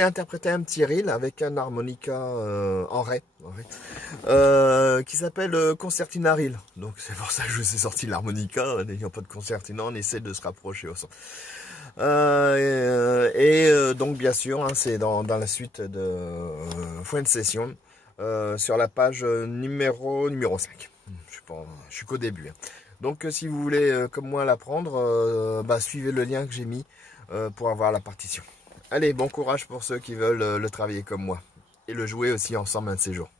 ai interprété un petit reel avec un harmonica en ré, qui s'appelle Concertina Reel. Donc c'est pour ça que je vous ai sorti l'harmonica, n'ayant pas de concertina, on essaie de se rapprocher au son. Donc bien sûr, hein, c'est dans la suite de Fuente Session, sur la page numéro 5. Je suis qu'au début. Hein. Donc si vous voulez comme moi l'apprendre, suivez le lien que j'ai mis pour avoir la partition. Allez, bon courage pour ceux qui veulent le travailler comme moi et le jouer aussi ensemble un de ces jours.